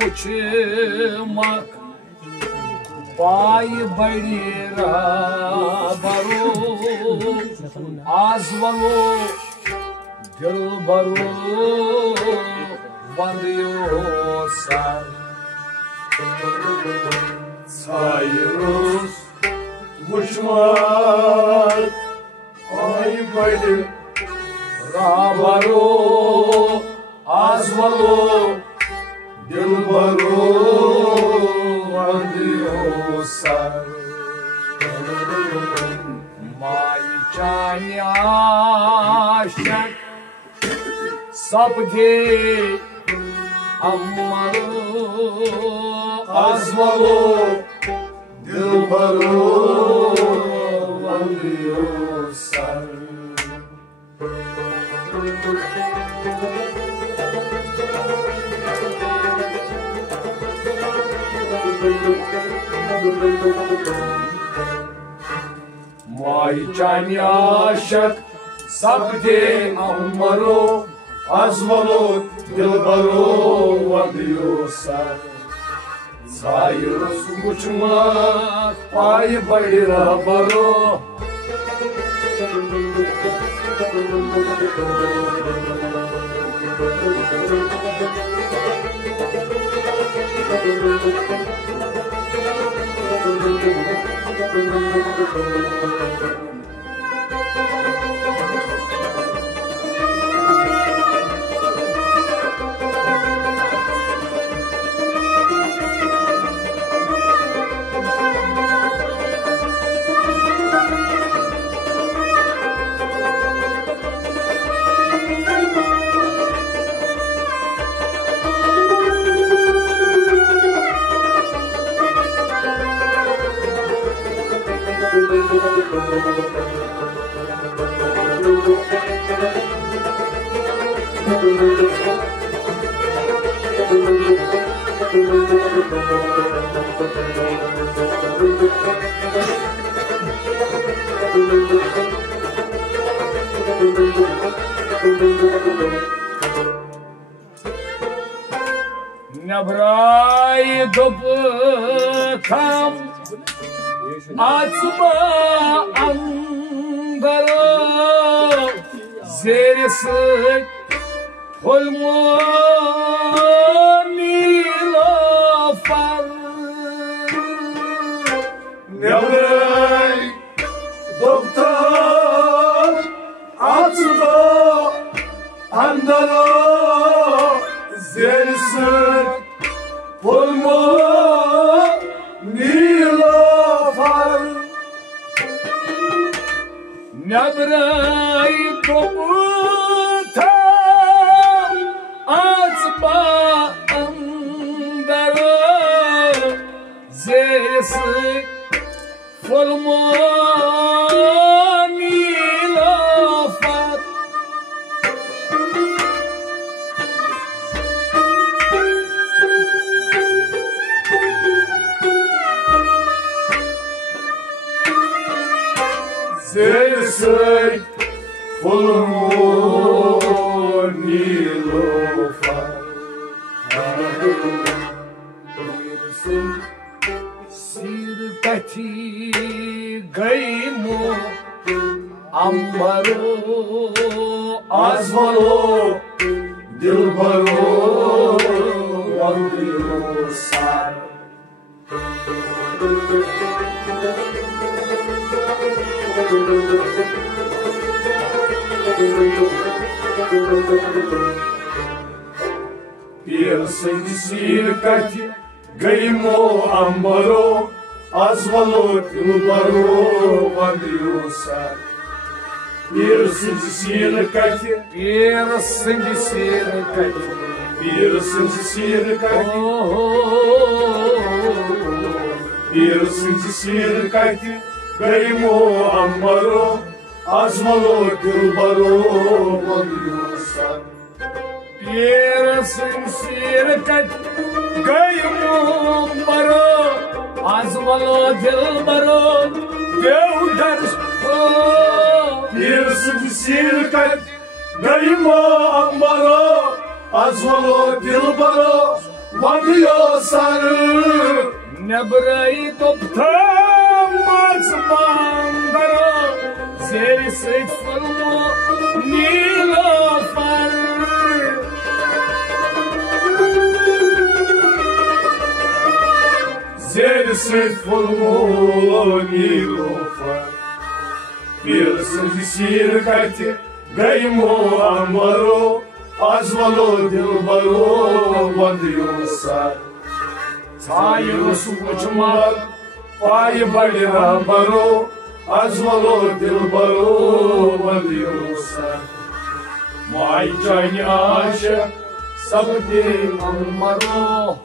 Vuçmak bay barira baru azvalu dilbaru vandiyosan sayırız vuçmak bay barira baru azvalu dilbaru vandiyosan Maicanyashak sabdi ammaru azvalu dilbaru vandiyosan Maicanyashak sabdi ammaru azvalu dilbaru vandiyosan sayırız uçmak pay bayra baru Nabray dopkam açma angara zerisi pulmoni lafar Nabray dopkam açma angara zerisi pulmoni lafar Nabray dopkam açma angara zerisi pulmoni lafar Zerisi pulmoni lafar Sirkati gaymu ambaru azvalu dilbaru vandiyosan Piersin sirkati gaymu ambaru azvalu dilbaru vandiyosan Piersin sirkati gaymu ambaru azvalu dilbaru vandiyosan Piersin sirkati gaymu ambaru azvalu dilbaru devdars Piersin sirkati gaymu ambaru azvalu dilbaru vandiyo sarı. Nebrai toptam maçmandara, zeri sıçfırma nilofar. Zeri sıçfırma nilofar. Bir sızı kati gaymo amaro, azvalo dilbaro vandiyo sarı. Tayru suçmak, pay balira baro, azvalo dilbaro vandiyosa. May cani aşık, sabdin amaro.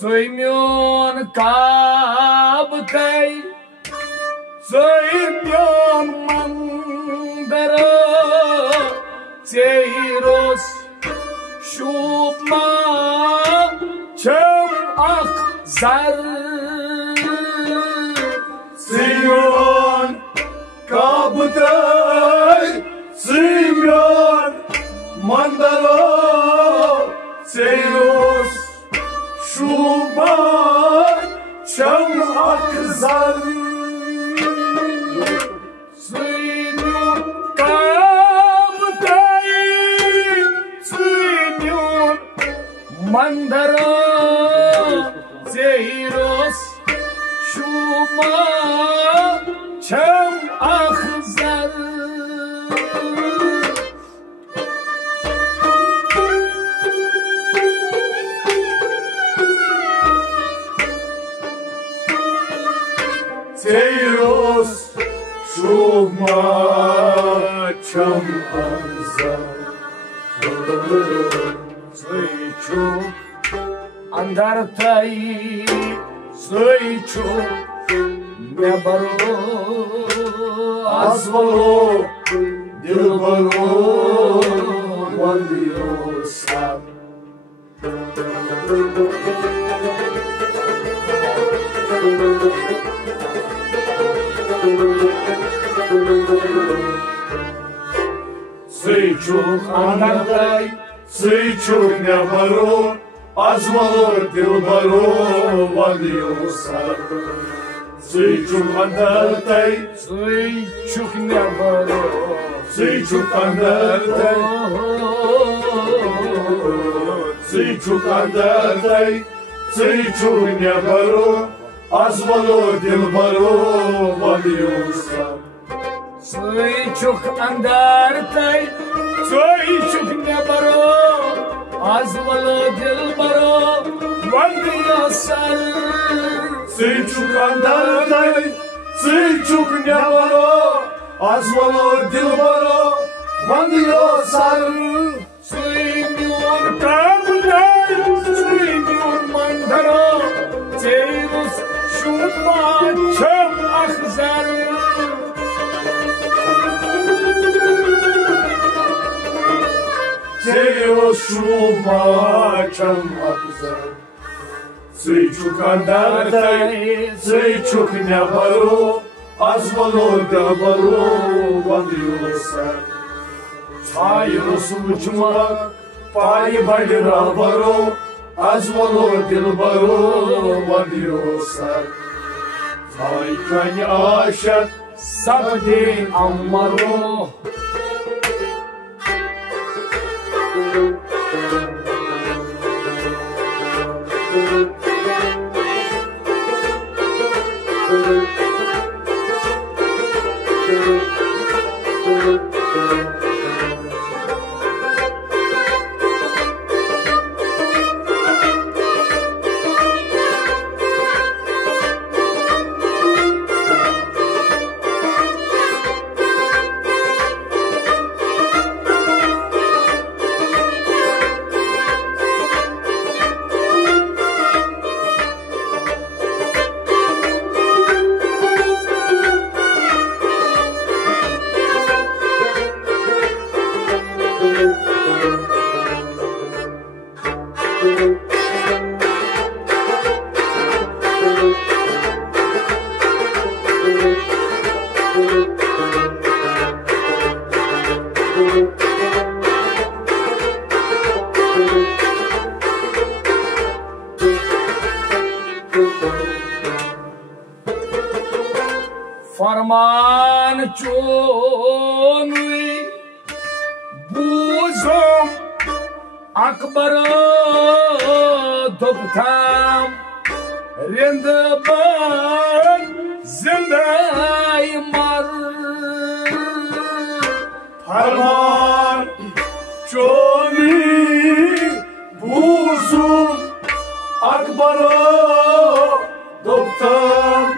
Soymyon kabtay, soymyon mandara, Seyros şubma çam akzar. Soymyon kabtay, soymyon mandara, Seyros şubma çam akzar. Soymyon kabtay, soymyon mandara, Seyros şubma çam akzar. Seyros şubma çam akzar. Soyçu andartay, soyçu nebaro, azvalo dilbaro vandiyosa. Сычук анартай, сычук небаро, азвало дилбаро вандиоса. Сычук анартай, сычук небаро, сычук анартай, сычук анартай, сычук небаро, азвало дилбаро вандиоса. Сычук андартай, сычук небаро, azvalo dilbaro vandiyosa. Sычук andartay, sычук nebaro, azvalo dilbaro vandiyosa. Soymyon kabtay, soymyon mandara, Seyros şubma çam akzar. Seyros şubma çam akzar. Sычук андартай, сычук небаро, azvalo dilbaro vandiyosa. Tayru suçmak, pay balira baro, azvalo dilbaro vandiyosa. Tay kani aşık, sabdin amaro. फरमान चोनुई बूझम अकबर दुपथाम रिंद बन जिंदाई मर फरमान चोनुई बूझम अकबर दुपथाम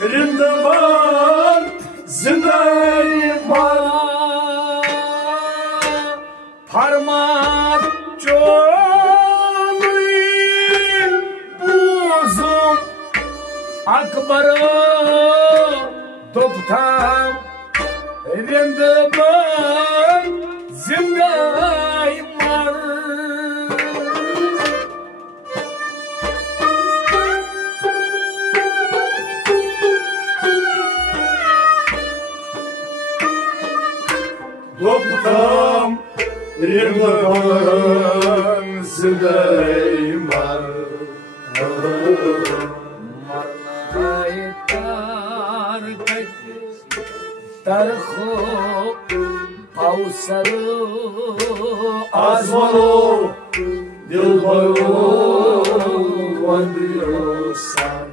रिंदबान जिंदाई मारा फरमान चोनुई बूझम अकबर दुपथाम रिंदबान जिंदाई मारा Doktam Rimdan Zidaymar Marnaytar Tarho Pausaru Azmalu Dilbaru Vandriyosan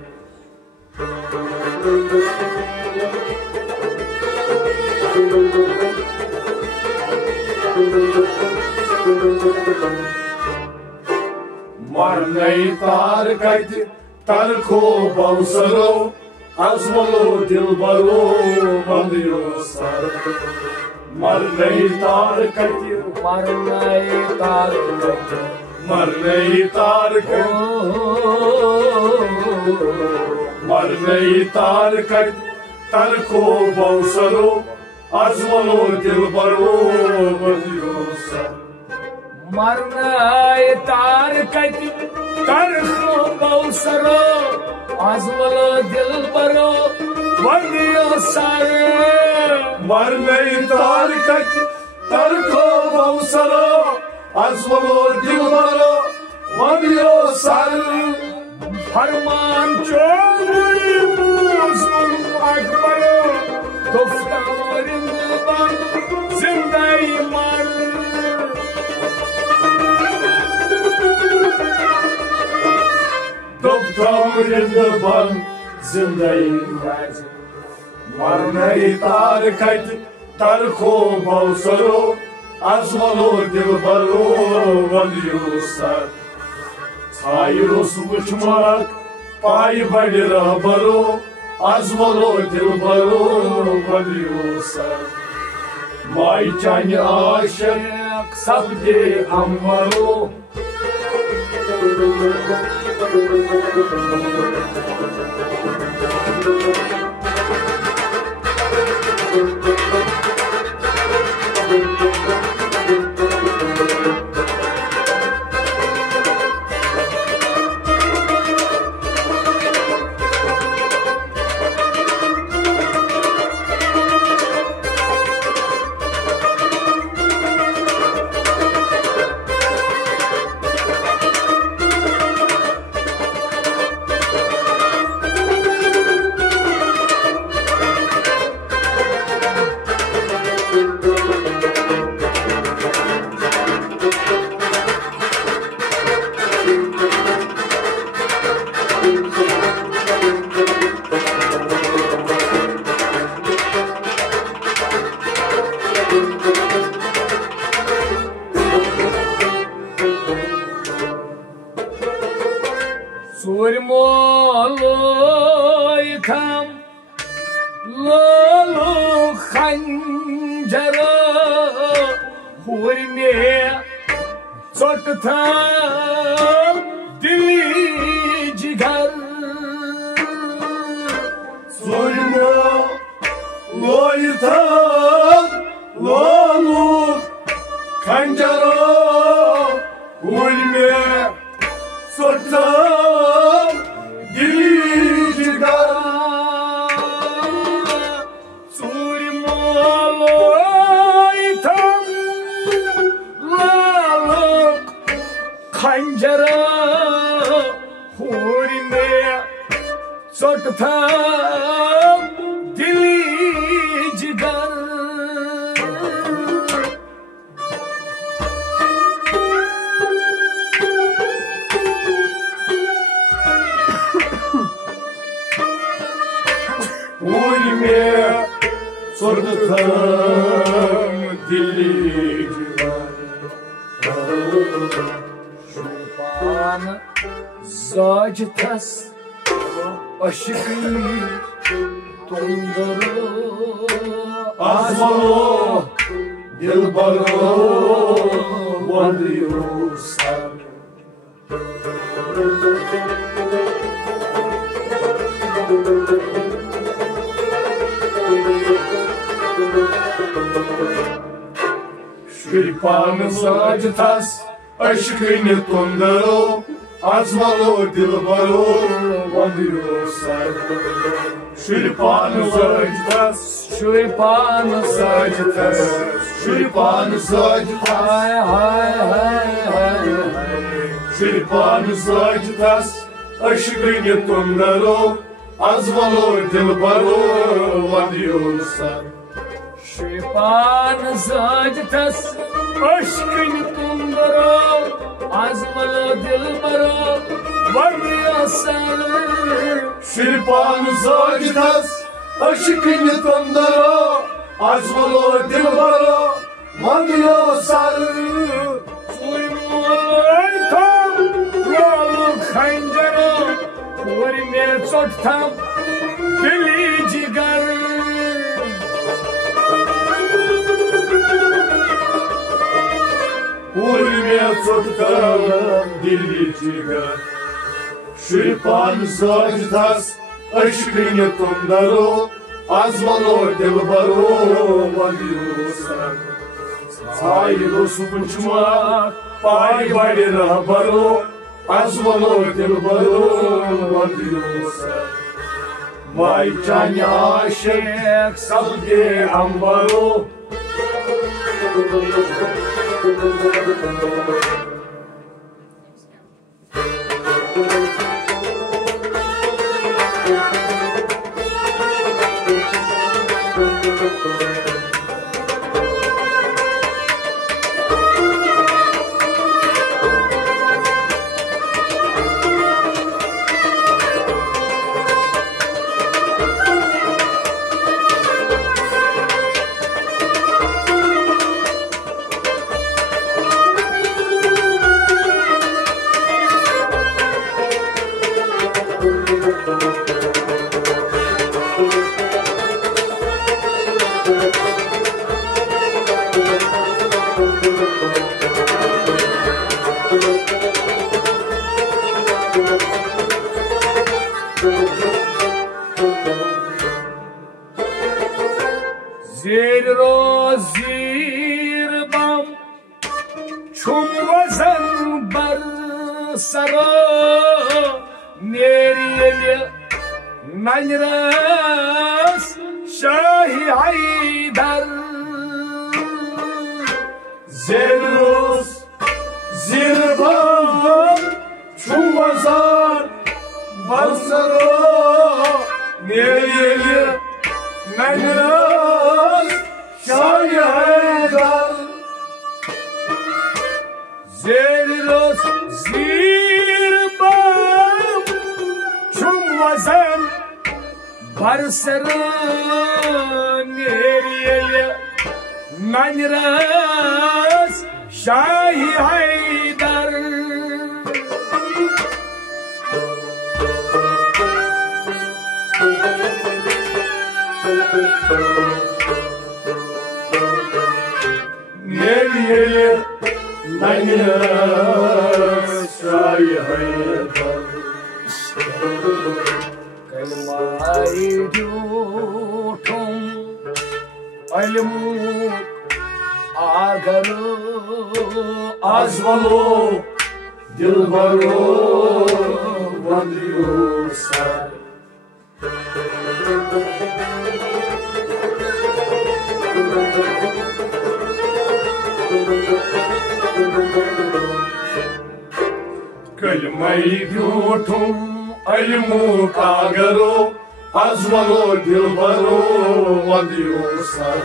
Marnay tar kaydı tarko bausaro azmalu dilbaro bandiyosar Marnay tar kaydı Marnay tar kaydı Marnay tar kaydı Marnay tar kaydı tarko bausaro azmalu dilbaro bandiyosar Marnay tar kaydı tarko bausaro azmalu dilbaro bandiyosar Marnay tar kaydı tarko bausaro azmalu dilbaro bandiyosar Farman çoğuy buzum akbaro Toftarin dilban zindai mar Toftarin dilban zindai mar Marnay tar kaydı tarko bausaro azmalu dilbaro bandiyosar Hayros uçmak pay badira baro azmalu dilbaro bandiyosar May çani aşık sabdi amvaro Surmoloytam lolu khanjara hurme çottam dili jigar Surmoloytam lolu khanjara hurme Sultan dili cigar Suri malo itam lalok Khanjara huri me Sultan dili cigar Ulme sordukan dili civar Şurpan zactas aşkın tondarı Azmalı dilbarı vandıyorsan Şuripanı acıtas, aşkını tondarı, azmalı dilbarı vandıyorsan. Şuripanı acıtas, şuripanı acıtas, şuripanı acıtas, hay hay hay hay. Şuripanı acıtas, aşkını tondarı, azmalı dilbarı vandıyorsan. Şuripanı acıtas, aşkını tondarı, azmalı dilbarı vandıyorsan. Şuripanı acıtas, aşkını tondarı, azmalı dilbarı vandıyorsan. Suymulaytam yoluk hancarı, Kurime çoktam deli cigar Kurime çoktam deli cigar Şuripanı acıtas, aşkını tondarı, azmalı dilbarı vandıyorsan. Sayılı suçma, pay bayra baro, azmalı dilbarı vandıyorsan. Vay canya aşık salge ambaro. Zero zirbam çum vazan bar sara neriyeli manras Şahi Haydar Zero zirbam çum vazan bar sara neriyeli manras Şahi Haydar Zeriros zirbam çum vazan barsara neriyeli manras Şahi Haydar neriyeli manras Şahi Haydar Kalmayı dutum Almuk ağarı azmalı dilbaro vandiyo sar. Kalmayı yutum ilmu kagaro azvalo dilbaro vandiyo sar.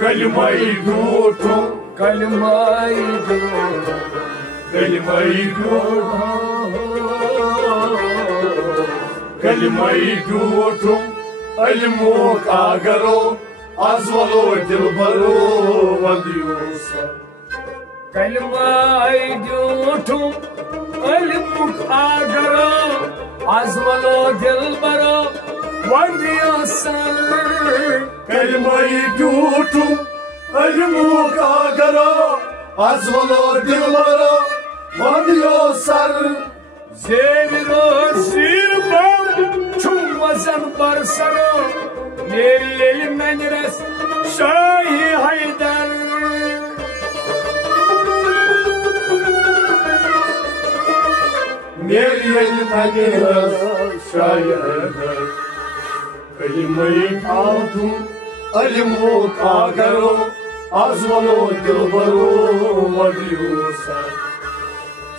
Kalmayı yutum kalmayı yutum ilmu kagaro azvalo dilbaro vandiyo sar. Kalmayı yutum ilmu kagaro azvalo dilbaro vandiyo sar. Kalmayı yutum ilmu kagaro azvalo dilbaro vandiyo sar. Zero sirbam çum vazan barsaro meri elimden res Şahi Haydar. Meri elimden res Şahi Haydar. Kalmayı aldım ilmu kagaro azvalo dilbaro vandiyo sar.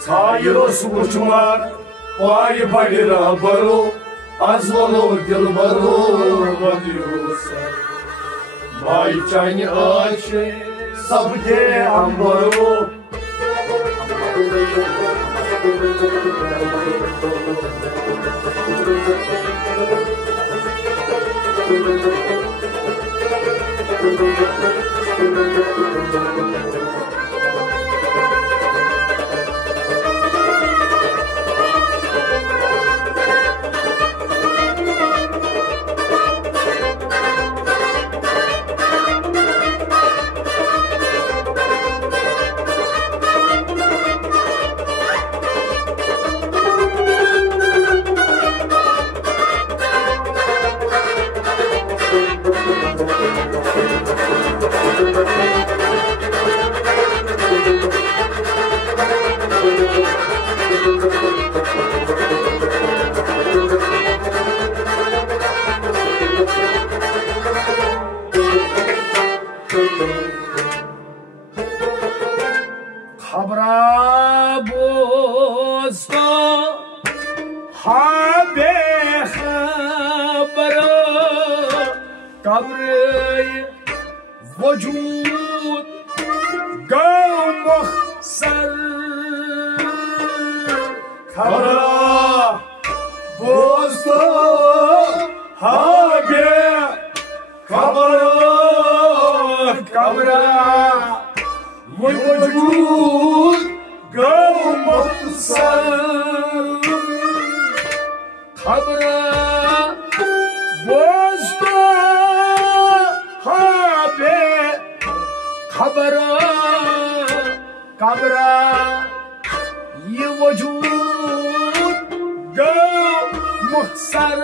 Sayros uçmar vay badira baro azvalo dilbaro vandiyo sar. Vay çani açe sabke ambaro Khabra bosto habe khabra kabr vücud gavmah sar. Khabra bosto habe khabra kabra vücud gavmah sar. Khabra bosto habe khabra kabra ye vücud gavmah sar.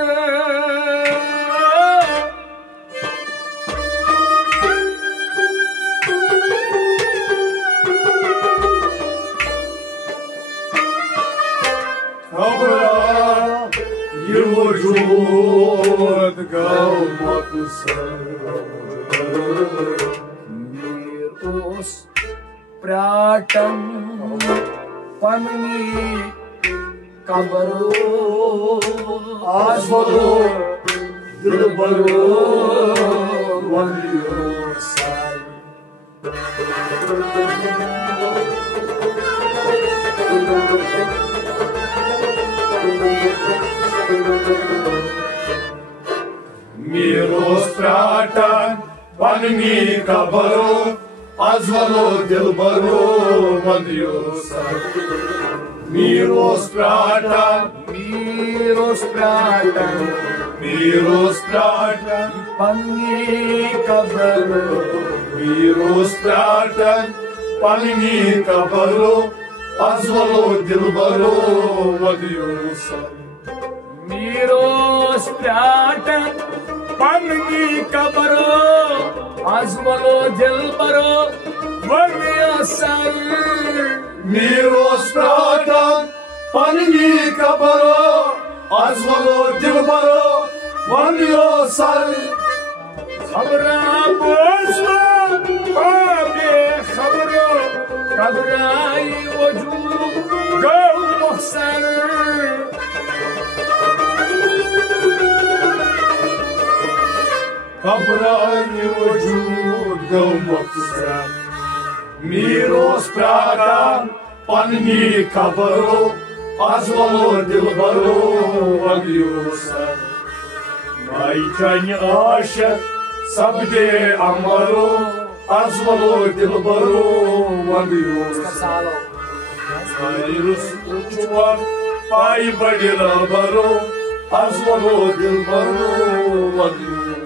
Vücud gavmah sar. Mirus pratan panni kabaro azvalo dilbaro vandiyo sar. Mirus pratan panni kabaro azvalo dilbaro vandiyo sar. Mirus pratan panni kabaro Mirus pratan panni kabaro azvalo dilbaro vandiyo sar. Mirus pratan panni kabaro azvalo dilbaro vandiyo sar. Mirus pratan पन्नी कबरो आजवलो दिलबरो वंदियो सर खबरा बोझो बाबे खबरो कबराई वजूद गौ मुहसन कबराई वजूद गौ मुहसन मीरोस प्राकान पन्नी कबरो आजवलो दिलबरो वंदियो सर Майчань ашер сабде амаро азвало дилбаро вандиос Сайрус учуар пай бадила баро азвало дилбаро вандиос